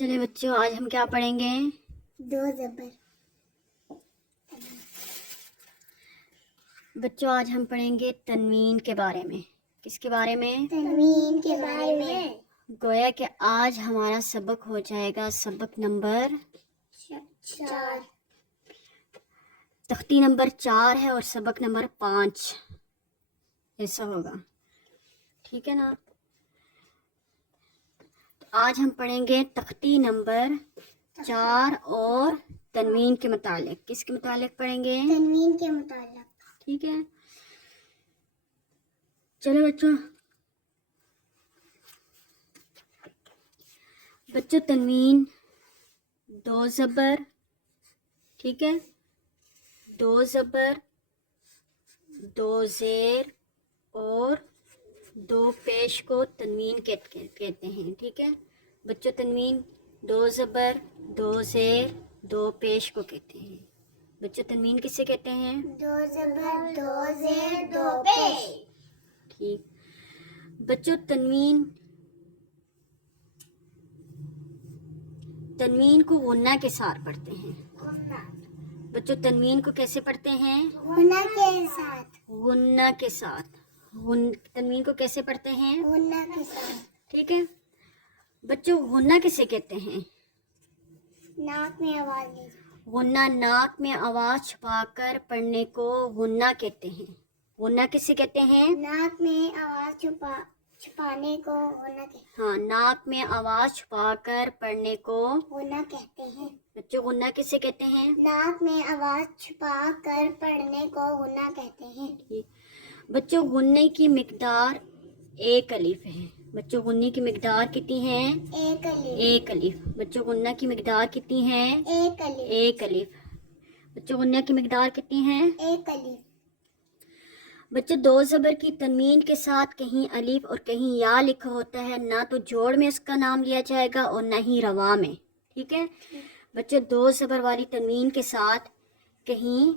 چلے بچوں، آج ہم کیا پڑھیں گے؟ دو زبر. بچوں آج ہم پڑھیں گے تنوین کے بارے میں. کس کے بارے میں؟ تنوین کے بارے میں. گویا کہ آج ہمارا سبق ہو جائے گا سبق نمبر 4. تختی نمبر 4 ہے اور سبق نمبر 5 ایسا ہوگا. ٹھیک ہے نا؟ تو آج ہم پڑھیں گے تختی نمبر 4 اور تنوین کے متعلق. کس کے متعلق پڑھیں گے؟ تنوین کے متعلق. ٹھیک ہے، چلو بچوں تنوین 2 زبر، ٹھیک ہے، 2 زبر، 2 زیر اور 2 پیش کو تنوین کہتے ہیں. ٹھیک ہے بچوں، تنوین 2 زبر، 2 زیر، 2 پیش کو کہتے ہیں. بچوں تنوین کسے کہتے ہیں؟ 2 زبر، 2 زیر، 2 پیش. ٹھیک بچوں، تنوین کو غنہ کے ساتھ پڑھتے ہیں. بچوں تنوین کو کیسے پڑھتے ہیں؟ غنہ کے ساتھ. غنہ کے ساتھ. تنوین کو کیسے پڑھتے ہیں؟ غنہ کے ساتھ. ٹھیک ہے بچوں، غنہ کسے کہتے ہیں؟ ناک میں آواز لے. غنہ ناک میں آواز چھپا کر پڑھنے کو غنہ کہتے ہیں. غنہ کسے کہتے ہیں؟ ناک میں آواز چھپانے کو غنہ کہتے ہیں. ہاں، ناک میں آواز چھپا کر پڑھنے کو غنہ کہتے ہیں. بچوں غنہ کسے کہتے ہیں؟ ناک میں آواز چھپا کر پڑھنے کو غنہ کہتے ہیں. بچوں غنے کی مقدار 1 الف ہے. بچوں غنے کی مقدار کتنی ہے؟ 1 الف. 1 الف. بچوں غنہ کی مقدار کتنی ہے؟ 1 الف. 1 الف. بچوں غنہ کی مقدار کتنی ہے؟ 1 الف. بچوں 2 زبر کی تنوین کے ساتھ کہیں الف اور کہیں یا لکھا ہوتا ہے، نہ تو جوڑ میں اس کا نام لیا جائے گا اور نہ ہی رواں میں. ٹھیک ہے بچوں، 2 زبر والی تنوین کے ساتھ کہیں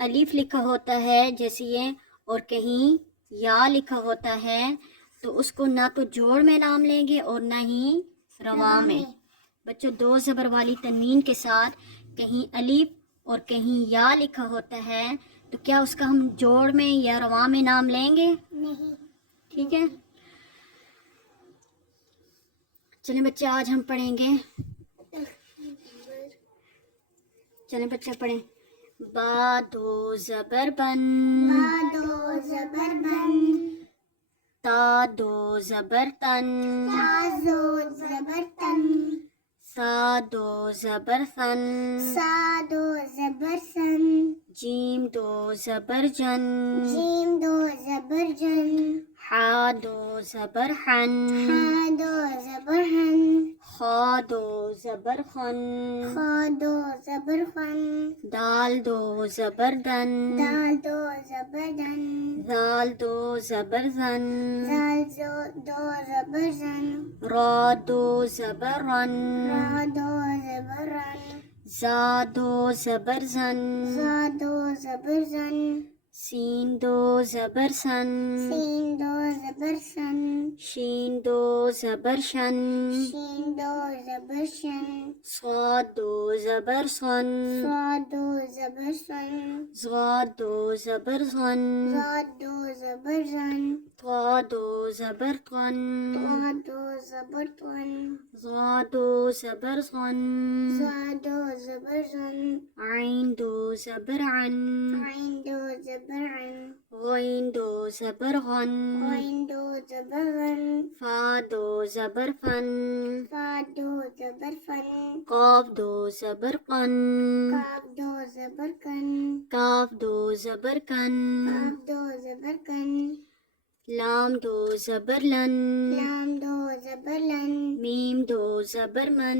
الف لکھا ہوتا ہے جیسے یہ، اور کہیں یا لکھا ہوتا ہے تو اس کو نہ تو جوڑ میں نام لیں گے اور نہ ہی رواں میں. بچوں 2 زبر والی تنوین کے ساتھ کہیں الف اور کہیں یا لکھا ہوتا ہے تو کیا اس کا ہم جوڑ میں یا رواں میں نام لیں گے؟ نہیں. ٹھیک ہے، چلیں بچے آج ہم پڑھیں گے. چلیں بچے پڑھیں. با 2 زبر بن، با 2 زبر بن. تا 2 زبر تن، تا 2 زبر تن. سا 2 زبر ثن، سا 2 زبر سن. جیم 2 زبر جن، جیم 2 زبر جن. حا 2 زبر حن، ہا 2 زبر ہن. خا 2 زبر خن، خا 2 زبر خن. دال 2 زبر دن، دال 2 زبر دن. زال 2 زبر زن، زال 2 زبر زن. را 2 زبر رن، را 2 زبر رن. زا 2 زبر زن، زا 2 زبر زن. سین 2 زبر سن، سین 2 زبر سن. شین 2 زبر شن، شین 2 زبر شن. صاد 2 زبر صن، صاد 2 زبر سن. ضاد 2 زبر ظن، زاد 2 زبر زن. طا 2 زبر طن، طا 2 زبر طن. ظا 2 زبر ظن، زا 2 زبر زن. عین 2 زبر عن، عین 2 زبر عن. غین 2 زبر غن، غین 2 زبر غن. فا 2 زبر فن، فا 2 زبر فن. قاف 2 زبر قن، کاف 2 زبر کن. کاف 2 زبر کن، کاف 2 زبر کن. لام 2 زبر لن، لام 2 زبر لن. میم 2 زبر من،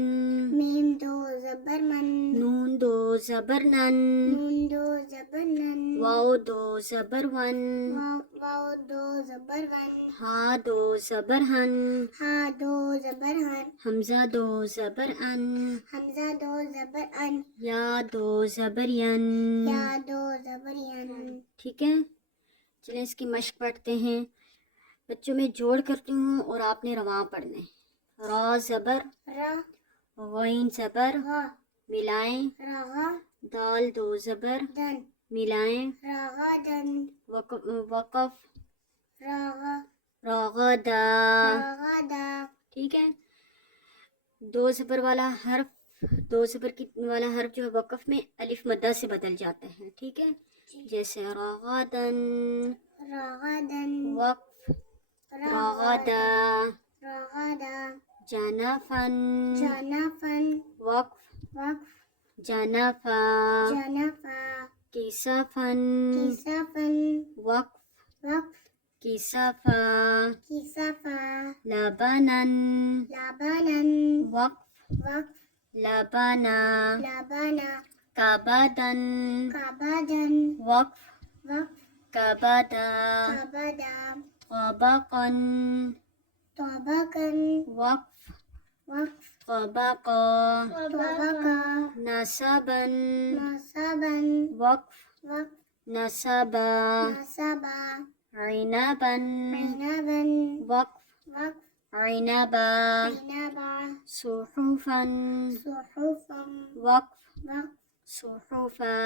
میم 2 زبر من. نون 2 زبر نن، نون 2 زبر نن. واو 2 زبر ون، واو 2 زبر ون. ہا 2 زبر ہن، ہا 2 زبر ہن. حمزہ 2 زبر ان، حمزہ 2 زبر ان. یا 2 زبر ین. یا 2 زبر ین. ٹھیک ہے، چلیں اس کی مشق پڑھتے ہیں. بچوں میں جوڑ کرتی ہوں اور آپ نے رواں پڑھنا ہے. را زبر را. غین زبر غا ملائیں، رغا دال دو زبر دن ملائیں، رغدن وقف رغا رغدا، رغدا ٹھیک ہے. دو زبر والا حرف والا حرف جو ہے وقف میں الف مدہ سے بدل جاتا ہے، ٹھیک ہے. جیسے رغدن، رغدن وقف رغدا، رغدا جنفن جنفن وقف وقف جنفا، جنفا کسفن کسفن وقف وقف کسفا، کسفا لبنن لبنن وقف وقف لبنا، لبنا کبدن کبدن وقف وقف کبدا، کبدا طبقن طبقا وقف وقف طبقا، طبقا نسبا نصبا وقف وقف نسبا، نصبا عنبا عنبا وقف وقف عنبا، عنبا صحفا صحفا وقف وقف صحفا،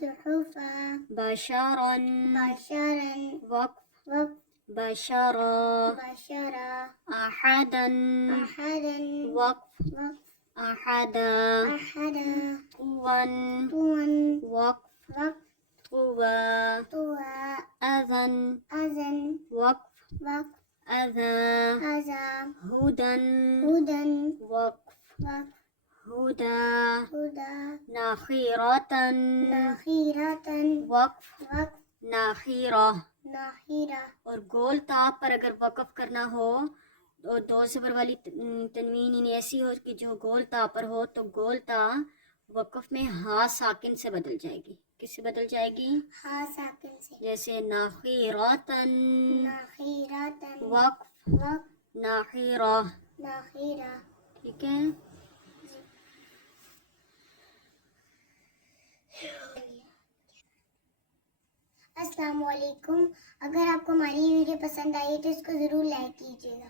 صحفا بشرا بشرا وقف وقف بشرا، بشرا أحدا أحدا وقف وقف أحدا، أحدا طوا طوا وقف وقف طوى، طوى أذى أذن وقف وقف أذى، أذى هدى هدى وقف وقف هدى، هدى نخيرة نخيرة وقف وقف ناخیرہ. نخيرة اور گول تاپ پر اگر وقف کرنا ہو اور دو زبر والی تنوین یعنی ایسی ہو کہ جو گول تا پر ہو تو گول تا وقف میں ہا ساکن سے بدل جائے گی. کس سے بدل جائے گی؟ ہا ساکن سے. جیسے ناخیراتن نخيرة وقف وقف ناخیرہ، نخيرة. ٹھیک ہے. السلام علیکم. اگر آپ کو ہماری یہ ویڈیو پسند آئی تو اس کو ضرور لائک کیجیے گا.